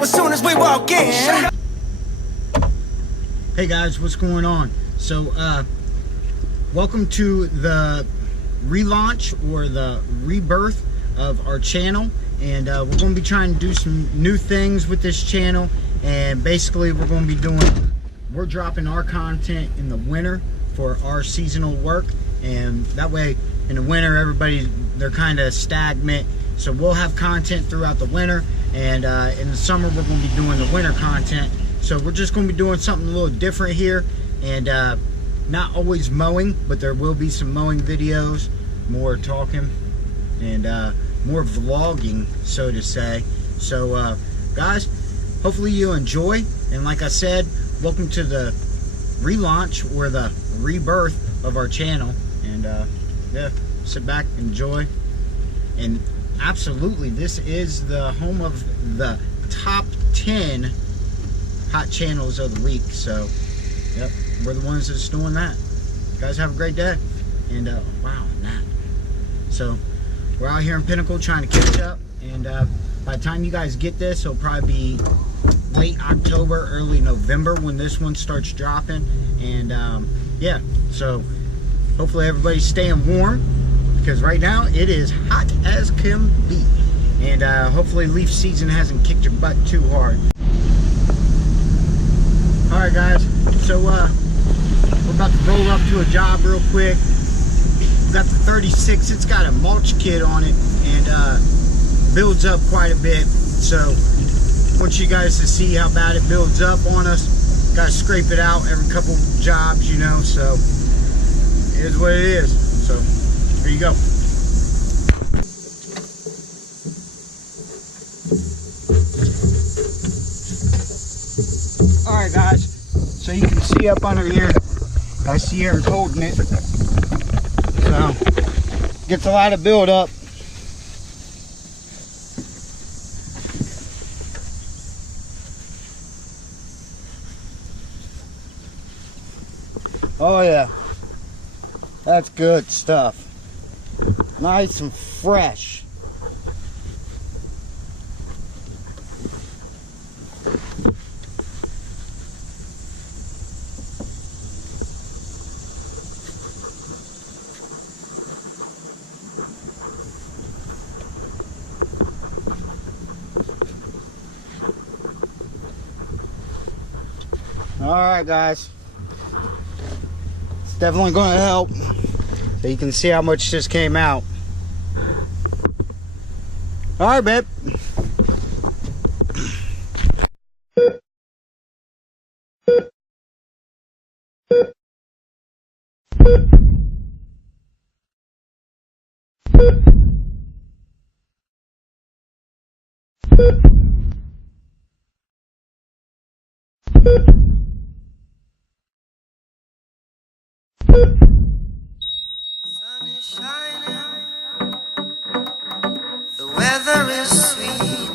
as soon as we walk in. Hey guys, what's going on? So welcome to the relaunch or the rebirth of our channel, and we're going to be trying to do some new things with this channel. And basically we're dropping our content in the winter for our seasonal work, and that way in the winter they're kind of stagnant. So we'll have content throughout the winter, and in the summer we're going to be doing the winter content. So we're just going to be doing something a little different here, and not always mowing, but there will be some mowing videos, more talking, and more vlogging, so to say. So guys, hopefully you enjoy, and like I said, welcome to the relaunch or the rebirth of our channel. And yeah, sit back, enjoy. And absolutely, this is the home of the top 10 hot channels of the week. So yep, we're the ones that's doing that. Guys, have a great day. And wow, that. So we're out here in Pinnacle trying to catch up, and by the time you guys get this, it'll probably be late October, early November when this one starts dropping. And yeah, so hopefully everybody's staying warm, because right now it is hot as can be. And hopefully leaf season hasn't kicked your butt too hard. Alright guys, so we're about to roll up to a job real quick. We've got the 36, it's got a mulch kit on it, and builds up quite a bit. So I want you guys to see how bad it builds up on us. Gotta scrape it out every couple jobs, you know, so it is what it is. So here you go. Alright guys, so you can see up under here, I see Aaron's holding it. So gets a lot of build up. Oh yeah, that's good stuff. Nice and fresh. Alright guys, it's definitely going to help, so you can see how much just came out. Alright babe. Sun is shining, the weather is sweet.